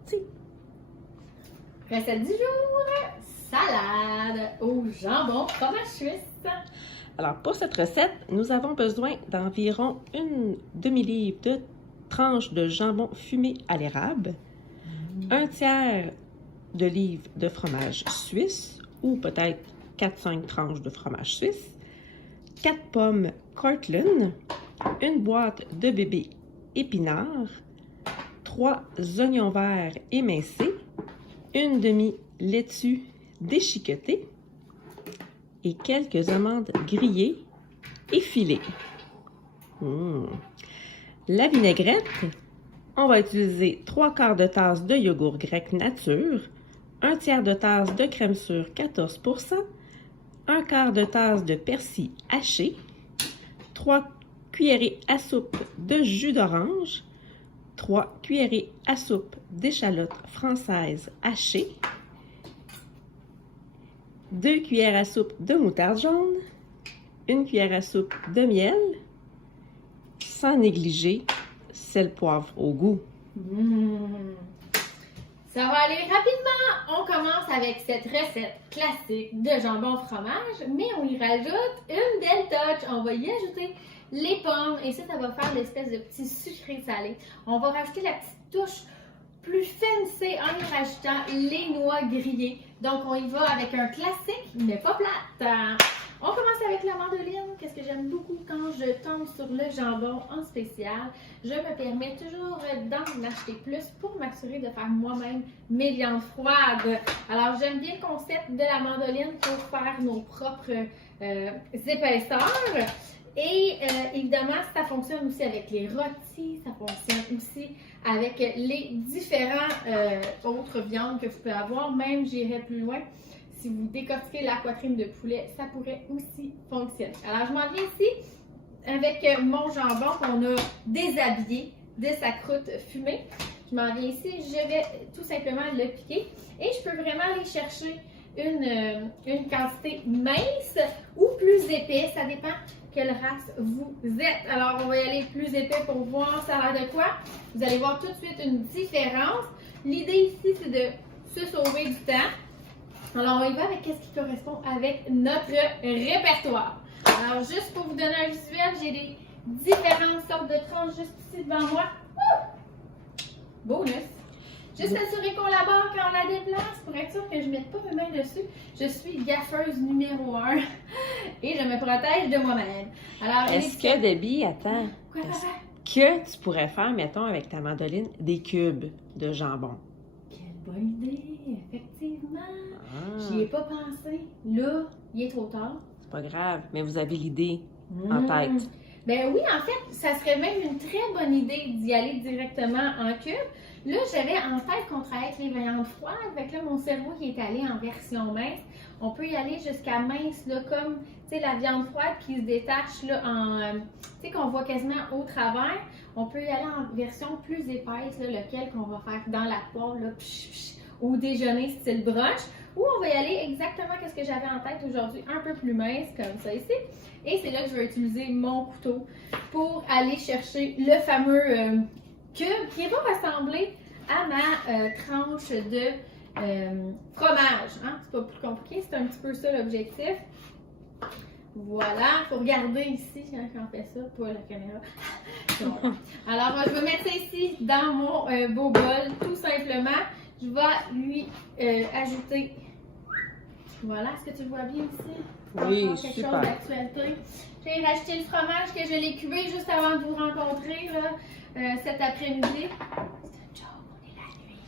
parti! Recette du jour, salade au jambon fromage suisse. Alors, pour cette recette, nous avons besoin d'environ une demi-livre de tranches de jambon fumé à l'érable, un tiers de livre de fromage suisse, ou peut-être 4-5 tranches de fromage suisse, 4 pommes Cortland, une boîte de bébé épinards, 3 oignons verts émincés, une demi-laitue déchiquetée et quelques amandes grillées et filées. La vinaigrette, on va utiliser 3/4 de tasse de yogourt grec nature, un tiers de tasse de crème sûre 14%, un quart de tasse de persil haché, 3 cuillerées à soupe de jus d'orange, 3 cuillerées à soupe d'échalotes françaises hachées, 2 cuillères à soupe de moutarde jaune, 1 cuillère à soupe de miel, sans négliger sel, poivre au goût. Ça va aller rapidement. On commence avec cette recette classique de jambon fromage, mais on y rajoute une belle touch. On va y ajouter les pommes et ça va faire l'espèce de petit sucré salé. On va rajouter la petite touche plus fancy en y rajoutant les noix grillées. Donc on y va avec un classique, mais pas plate. On commence avec la mandoline. Qu'est-ce que j'aime beaucoup quand je tombe sur le jambon en spécial. Je me permets toujours d'en acheter plus pour m'assurer de faire moi-même mes viandes froides. Alors j'aime bien le concept de la mandoline pour faire nos propres épaisseurs. Et évidemment, ça fonctionne aussi avec les rôtis, ça fonctionne aussi avec les différents autres viandes que vous pouvez avoir. Même, j'irai plus loin. Si vous décortiquez la poitrine de poulet, ça pourrait aussi fonctionner. Alors, je m'en viens ici avec mon jambon qu'on a déshabillé de sa croûte fumée. Je m'en viens ici, je vais tout simplement le piquer et je peux vraiment aller chercher une quantité mince ou plus épais, ça dépend quelle race vous êtes. Alors, on va y aller plus épais pour voir ça a l'air de quoi. Vous allez voir tout de suite une différence. L'idée ici, c'est de se sauver du temps. Alors, on y va avec ce qui correspond avec notre répertoire. Alors, juste pour vous donner un visuel, j'ai des différentes sortes de tranches juste ici devant moi. Bonus! Juste s'assurer qu'on la barre quand on la déplace pour être sûr que je ne mette pas mes mains dessus. Je suis gaffeuse numéro 1 et je me protège de moi-même. Alors, est-ce que, Debbie, attends, quoi, est-ce que tu pourrais faire, mettons, avec ta mandoline, des cubes de jambon? Quelle bonne idée, effectivement. J'y ai pas pensé. Là, il est trop tard. C'est pas grave, mais vous avez l'idée en tête. Ben oui, en fait, ça serait même une très bonne idée d'y aller directement en cube. Là, j'avais en tête qu'on travaille avec les viandes froides. Fait que là, mon cerveau qui est allé en version mince. On peut y aller jusqu'à mince, là, comme, tu sais, la viande froide qui se détache, là, en, tu sais, qu'on voit quasiment au travers. On peut y aller en version plus épaisse, là, lequel qu'on va faire dans la poêle, là, au déjeuner, style brunch. Ou on va y aller exactement ce que j'avais en tête aujourd'hui, un peu plus mince, comme ça ici. Et c'est là que je vais utiliser mon couteau pour aller chercher le fameux cube qui va ressembler à ma tranche de fromage. Hein? C'est pas plus compliqué, c'est un petit peu ça l'objectif. Voilà, il faut regarder ici hein, quand on fait ça, pas la caméra. Bon. Alors, je vais mettre ça ici dans mon beau bol, tout simplement. Je vais lui ajouter, voilà, est-ce que tu le vois bien ici? Oui, quelque super. chose d'actualité. J'ai rajouté le fromage que je l'ai cubé juste avant de vous rencontrer là, cet après-midi. C'est un job, on est la nuit.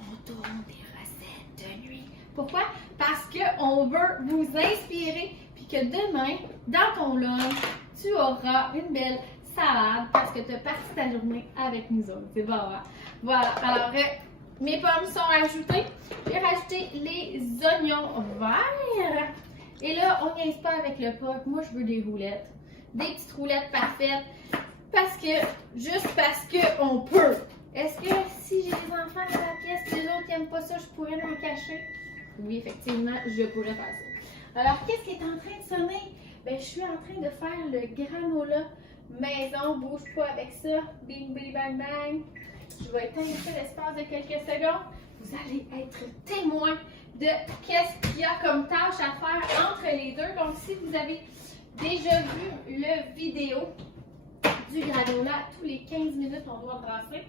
On tourne des recettes de nuit. Pourquoi? Parce qu'on veut vous inspirer puis que demain, dans ton lunch, tu auras une belle salade parce que tu as parti ta journée avec nous autres. C'est bon, hein? Voilà. Alors, mes pommes sont ajoutées. J'ai rajouté les oignons verts. Et là, on niaise pas avec le pot. Moi, je veux des roulettes. Des petites roulettes parfaites. Juste parce qu'on peut. Est-ce que si j'ai des enfants dans la pièce et les autres n'aiment pas ça, je pourrais m'en cacher? Oui, effectivement, je pourrais faire ça. Alors, qu'est-ce qui est en train de sonner? Ben, je suis en train de faire le granola maison. Bouge pas avec ça. Bing, bing, bang, bang. Je vais éteindre ça l'espace de quelques secondes. Vous allez être témoin de qu'est-ce qu'il y a comme tâche à faire entre les deux. Donc, si vous avez déjà vu le vidéo du granola, tous les 15 minutes, on doit brasser.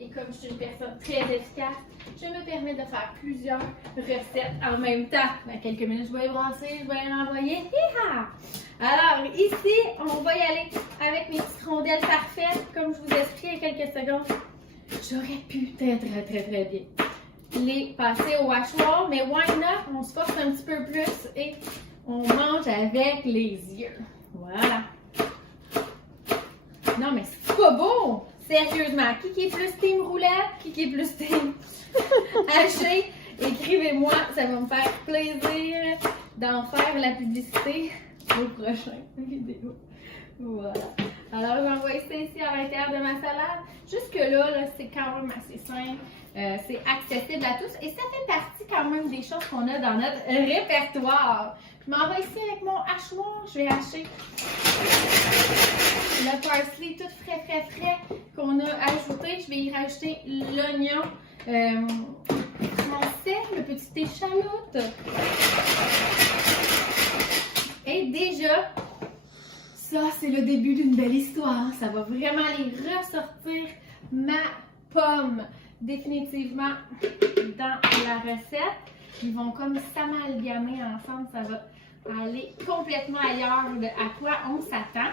Et comme je suis une personne très efficace, je me permets de faire plusieurs recettes en même temps. Dans quelques minutes, je vais les brasser, je vais les renvoyer. Hi-ha! Alors, ici, on va y aller avec mes petites rondelles parfaites. Comme je vous expliquais il y a quelques secondes, j'aurais pu très bien les passer au hachoir, mais why not? On se force un petit peu plus et on mange avec les yeux. Voilà. Non, mais c'est pas beau! Sérieusement, qui est plus team roulette? Qui est plus team haché? Écrivez-moi, ça va me faire plaisir d'en faire la publicité au prochain vidéo. Voilà. Alors, j'envoie ça ici à l'intérieur de ma salade. Jusque-là, là, c'est quand même assez simple. C'est accessible à tous et ça fait partie quand même des choses qu'on a dans notre répertoire. Je m'en vais ici avec mon hachoir. Je vais hacher le parsley tout frais qu'on a ajouté. Je vais y rajouter l'oignon, mon sel, le petit échalote. Et déjà, ça c'est le début d'une belle histoire. Ça va vraiment aller ressortir ma pomme définitivement dans la recette. Ils vont comme s'amalgamer ensemble. Ça va aller complètement ailleurs de à quoi on s'attend.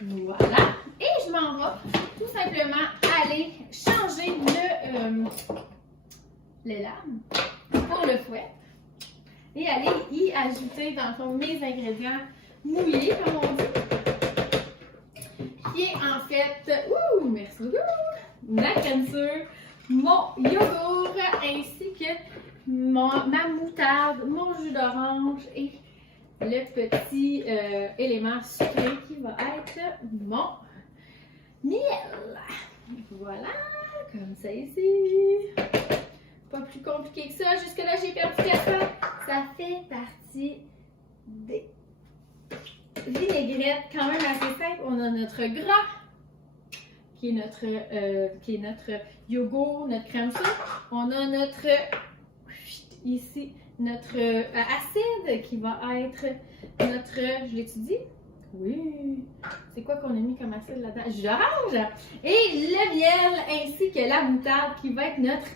Voilà. Et je m'en vais tout simplement aller changer les lames pour le fouet. Et aller y ajouter dans le fond mes ingrédients mouillés, comme on dit. Qui est en fait, merci beaucoup, ma crème sûre, mon yogourt, ainsi que ma moutarde, mon jus d'orange et le petit élément sucré qui va être mon miel. Voilà, comme ça ici. Pas plus compliqué que ça. Jusque-là, j'ai perdu personne. Ça fait partie des vinaigrettes quand même assez simples. On a notre gras, qui est notre yogourt, notre crème sûre. On a notre, ici, notre acide qui va être notre, je l'étudie? Oui. C'est quoi qu'on a mis comme acide là-dedans? Jus d'orange! Et le miel ainsi que la moutarde qui va être notre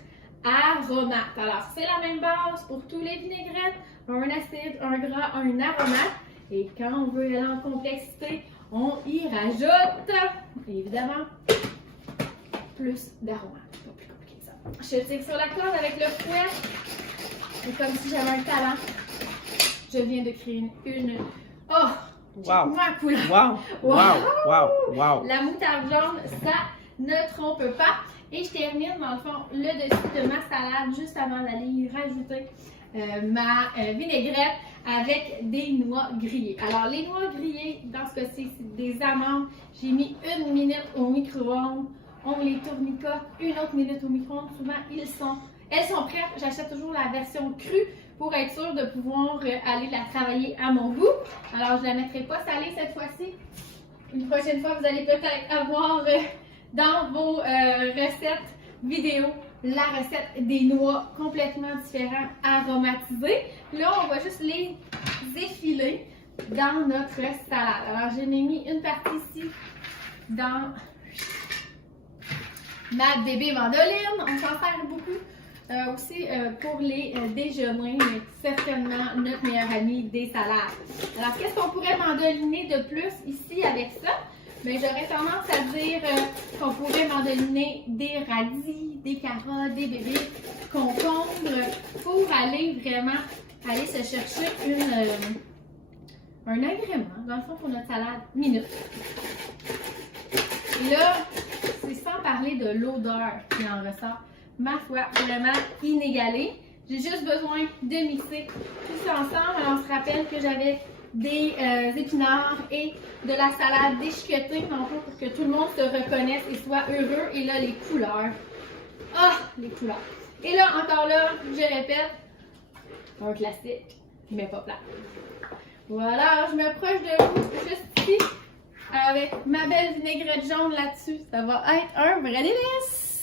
aromate. Alors, c'est la même base pour tous les vinaigrettes. Un acide, un gras, un aromate. Et quand on veut aller en complexité, on y rajoute, évidemment, plus d'aromates. Pas plus compliqué que ça. Je tire sur la corde avec le fouet. C'est comme si j'avais un talent. Je viens de créer une... Oh! Wow! Ma couleur! Wow! Wow! Wow! La moutarde jaune, ça ne trompe pas. Et je termine, dans le fond, le dessus de ma salade juste avant d'aller y rajouter ma vinaigrette avec des noix grillées. Alors, les noix grillées, dans ce cas-ci, c'est des amandes. J'ai mis 1 minute au micro-ondes. On les tournicote 1 autre minute au micro-ondes. Souvent, elles sont prêtes. J'achète toujours la version crue pour être sûre de pouvoir aller la travailler à mon goût. Alors, je ne la mettrai pas salée cette fois-ci. Une prochaine fois, vous allez peut-être avoir dans vos recettes vidéo la recette des noix complètement différentes, aromatisées. Là, on va juste les effiler dans notre salade. Alors, je n'ai mis une partie ici dans ma bébé mandoline. On s'en sert beaucoup aussi pour les déjeuners, mais certainement notre meilleure amie des salades. Alors, qu'est-ce qu'on pourrait mandoliner de plus ici avec ça? Mais j'aurais tendance à dire qu'on pourrait mandoliner des radis, des carottes, des bébés, concombres, pour aller vraiment se chercher un agrément, dans le fond, pour notre salade minute. Là, c'est sans parler de l'odeur qui en ressort, ma foi, vraiment inégalée. J'ai juste besoin de mixer tout ça ensemble. Alors, on se rappelle que j'avais des épinards et de la salade déchiquetée, en fait, pour que tout le monde se reconnaisse et soit heureux. Et là, les couleurs. Ah, les couleurs. Et là, encore là, je répète, un classique, mais pas plat. Voilà, alors je me proche de vous, juste ici. avec ma belle vinaigrette jaune là-dessus. Ça va être un vrai délice!